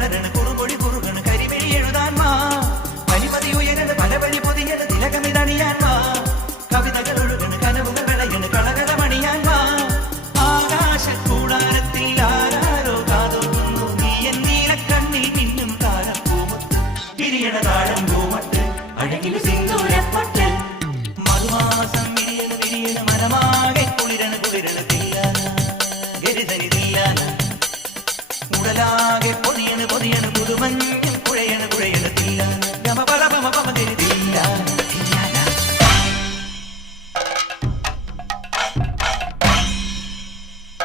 കുണരണ കുറുപൊടി കുറുകണ്. കരിമിഴി എഴുതാൻ മാ പരിമതി ഉയരണ്. പല വഴി പൊതിയണ്. തിലകമിതണിയാൻ മാ കവിതകൾ ഒഴുകണ്. കനവുകൾ വിളയണ്. കളകള മാ ആകാശ കൂടാരത്തിൽ ആരാരോ കാതോക്കുന്നു നീ എൻ കണ്ണിൽ പിന്നും താരം പൂമത്ത്. തിരിയണ താഴം പൂമത്ത്. അഴകിന് സിന്ദൂരപ്പട്ട്. മധുമാസം വിരിയണ വിരിയണ. മനമാകെ കുളിരണ കുളിരണ. തില്ലാന. ഗരിതരി തില്ലാന. ഉടലാ പൊതിയണ് പുതുമഞ്ഞ